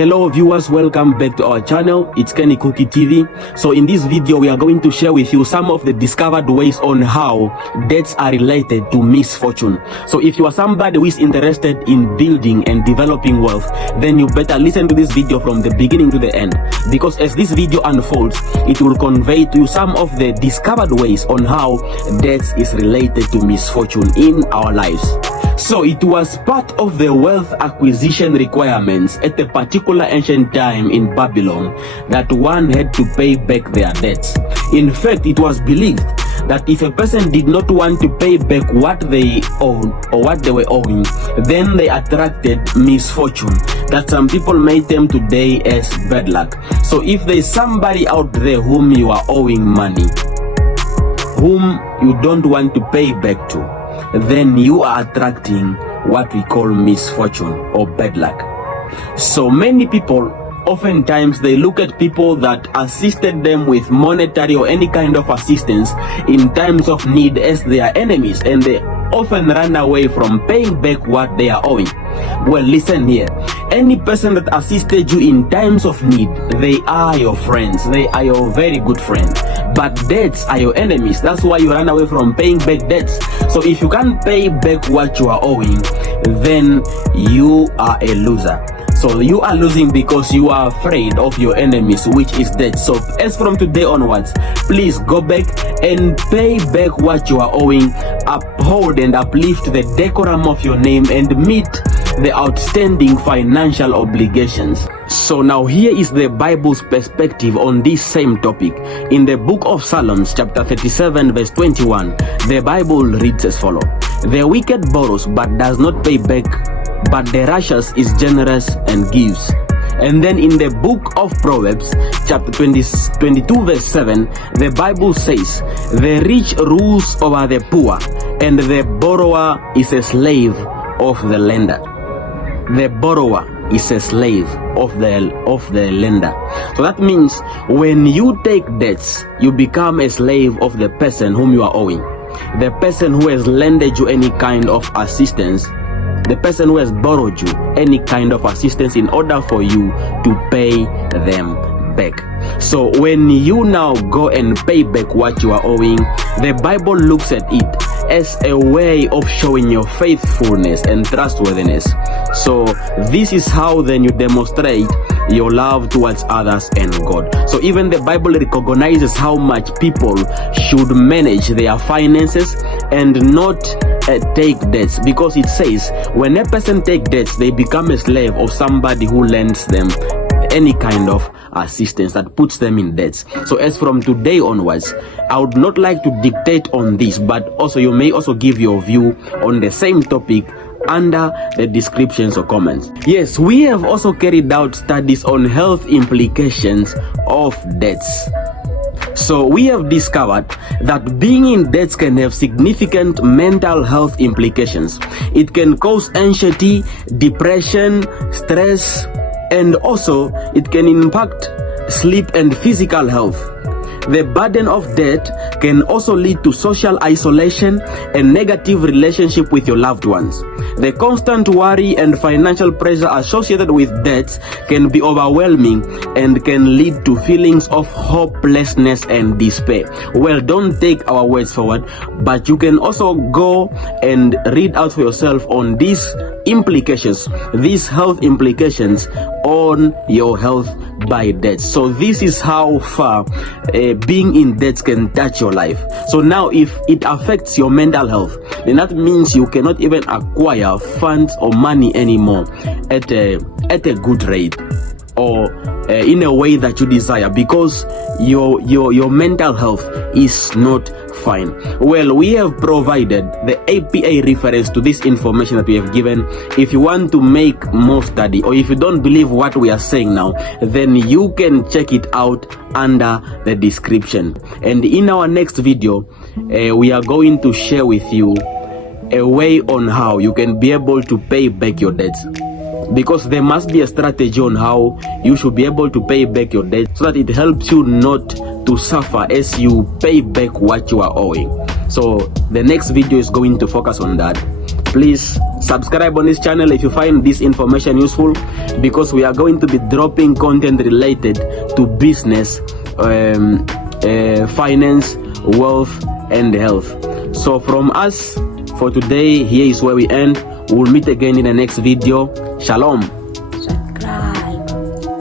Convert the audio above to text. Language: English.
Hello viewers, welcome back to our channel. It's Kenny Cookie TV. So in this video we are going to share with you some of the discovered ways on how debts are related to misfortune. So if you are somebody who is interested in building and developing wealth, then you better listen to this video from the beginning to the end, because as this video unfolds, it will convey to you some of the discovered ways on how debts is related to misfortune in our lives. So it was part of the wealth acquisition requirements at a particular ancient time in Babylon that one had to pay back their debts. In fact, it was believed that if a person did not want to pay back what they owed or what they were owing, then they attracted misfortune that some people may term today as bad luck. So if there is somebody out there whom you are owing money, whom you don't want to pay back to, then you are attracting what we call misfortune or bad luck. So many people, oftentimes they look at people that assisted them with monetary or any kind of assistance in times of need as their enemies, and they often run away from paying back what they are owing. Well, listen here. Any person that assisted you in times of need, they are your friends. They are your very good friend. But debts are your enemies. That's why you run away from paying back debts. So if you can't pay back what you are owing, then you are a loser. So you are losing because you are afraid of your enemies, which is debt. So as from today onwards, please go back and pay back what you are owing. Uphold and uplift the decorum of your name and meet the outstanding financial obligations. So now here is the Bible's perspective on this same topic. In the book of Psalms chapter 37 verse 21, the Bible reads as follows: "The wicked borrows but does not pay back, but the righteous is generous and gives." And then in the book of Proverbs chapter 22 verse 7, the Bible says, "The rich rules over the poor, and the borrower is a slave of the lender." The borrower is a slave of the lender. So that means when you take debts, you become a slave of the person whom you are owing. The person who has lended you any kind of assistance, the person who has borrowed you any kind of assistance in order for you to pay them back. So when you now go and pay back what you are owing, the Bible looks at it as a way of showing your faithfulness and trustworthiness. So this is how then you demonstrate your love towards others and God. So even the Bible recognizes how much people should manage their finances and not take debts, because it says when a person takes debts, they become a slave of somebody who lends them any kind of assistance that puts them in debts. So as from today onwards, I would not like to dictate on this, but also you may also give your view on the same topic under the descriptions or comments. Yes, we have also carried out studies on health implications of debts. So we have discovered that being in debts can have significant mental health implications. It can cause anxiety, depression, stress, and also it can impact sleep and physical health. The burden of debt can also lead to social isolation and negative relationship with your loved ones. The constant worry and financial pressure associated with debts can be overwhelming and can lead to feelings of hopelessness and despair. Well, don't take our words forward, but you can also go and read out for yourself on these implications, these health implications on your health by debt. So this is how far being in debt can touch your life. So now if it affects your mental health, then that means you cannot even acquire funds or money anymore at a good rate or in a way that you desire, because your mental health is not fine. Well, we have provided the APA reference to this information that we have given. If you want to make more study, or if you don't believe what we are saying now, then you can check it out under the description. And in our next video, we are going to share with you a way on how you can be able to pay back your debts, because there must be a strategy on how you should be able to pay back your debt, so that it helps you not to suffer as you pay back what you are owing. So the next video is going to focus on that. please subscribe on this channel if you find this information useful, because we are going to be dropping content related to business, finance, wealth and health. So from us for today, here is where we end. We'll meet again in the next video. Shalom.